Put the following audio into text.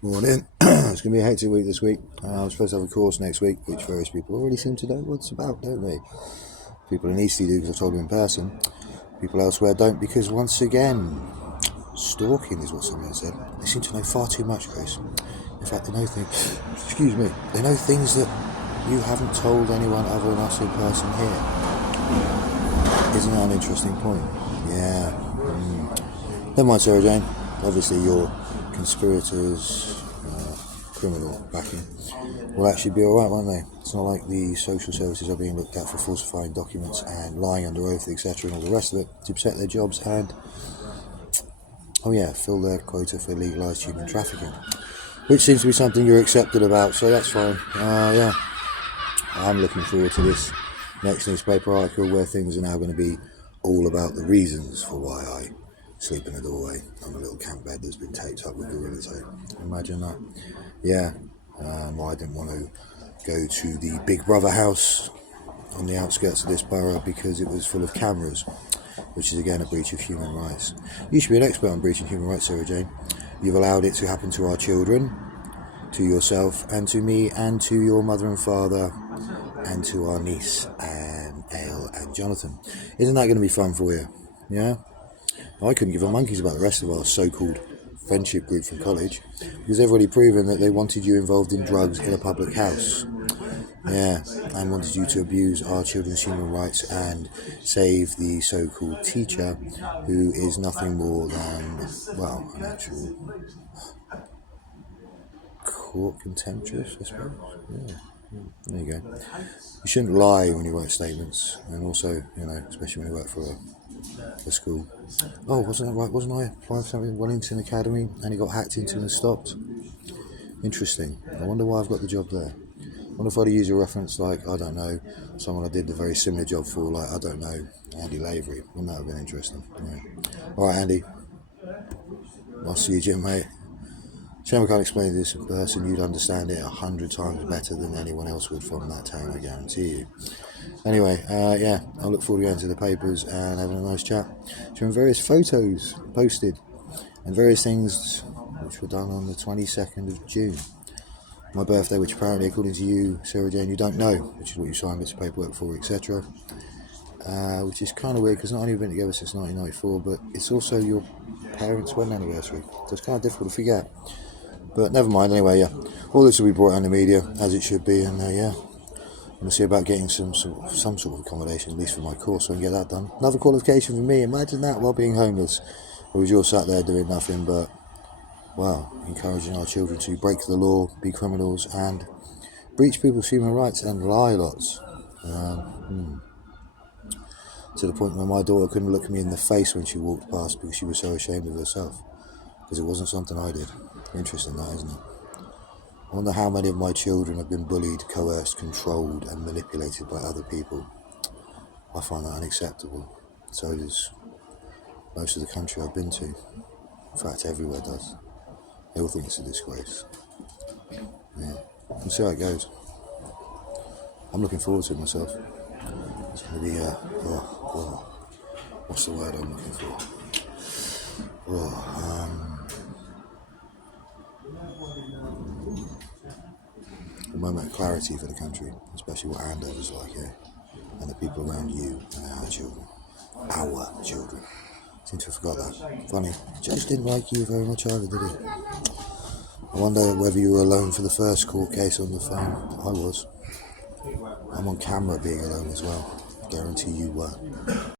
Morning. It's going to be a hectic week this week. I'm supposed to have a course next week, which various people already seem to know what it's about, don't they? People in Eastie do because I told them in person. People elsewhere don't because, once again, stalking is what someone said. They seem to know far too much, Chris. In fact, they know things. Excuse me. They know things that you haven't told anyone other than us in person here. Isn't that an interesting point? Yeah. Never mind, Sarah Jane. Obviously, your conspirators, criminal backing will actually be alright, won't they? It's not like the social services are being looked at for falsifying documents and lying under oath, etc., and all the rest of it to protect their jobs and, fill their quota for legalised human trafficking, which seems to be something you're accepted about, so that's fine. I'm looking forward to this next newspaper article where things are now going to be all about the reasons for why I sleep in a doorway on a little camp bed that's been taped up with gorilla tape. Imagine that. Yeah. I didn't want to go to the Big Brother house on the outskirts of this borough because it was full of cameras, which is again a breach of human rights. You should be an expert on breaching human rights, Sarah Jane. You've allowed it to happen to our children, to yourself, and to me, and to your mother and father, and to our niece and Ale and Jonathan. Isn't that going to be fun for you? Yeah? I couldn't give a monkeys about the rest of our so-called friendship group from college because they've already proven that they wanted you involved in drugs in a public house. Yeah, and wanted you to abuse our children's human rights and save the so-called teacher who is nothing more than, an actual court contemptuous, I suppose. Yeah. There you go. You shouldn't lie when you write statements, and also, especially when you work for a school. Oh, wasn't that right? Wasn't I applying for something in Wellington Academy and it got hacked into and stopped? Interesting. I wonder why I've got the job there. I wonder if I'd use a reference like, I don't know, someone I did a very similar job for, like, I don't know, Andy Lavery. Wouldn't that have been interesting? Yeah. Alright, Andy. I'll see you, Jim, mate. Shame I can't explain this in person. You'd understand it 100 times better than anyone else would from that town, I guarantee you. Anyway, I look forward to going to the papers and having a nice chat, showing various photos posted and various things which were done on the 22nd of June. My birthday, which apparently, according to you, Sarah Jane, you don't know, which is what you signed bits of paperwork for, etc. Which is kind of weird because not only have we been together since 1994, but it's also your parents' wedding anniversary, so it's kind of difficult to forget. But never mind, anyway, all this will be brought out in the media, as it should be, and I'm going to see about getting some sort of accommodation, at least for my course, so I can get that done. Another qualification for me, imagine that, while being homeless. Whereas you're sat there doing nothing but, encouraging our children to break the law, be criminals, and breach people's human rights and lie lots. To the point where my daughter couldn't look me in the face when she walked past because she was so ashamed of herself. Because it wasn't something I did. Interesting that, isn't it? I wonder how many of my children have been bullied, coerced, controlled and manipulated by other people. I find that unacceptable. So does most of the country I've been to. In fact, everywhere does. They all think it's a disgrace. Yeah. We'll see how it goes. I'm looking forward to it myself. It's going to be, what's the word I'm looking for? A moment of clarity for the country, especially what Andover's like here, and the people around you and our children. Our children. Seem to have forgot that. Funny, Judge didn't like you very much either, did he? I wonder whether you were alone for the first court case on the phone. I was. I'm on camera being alone as well. Guarantee you were.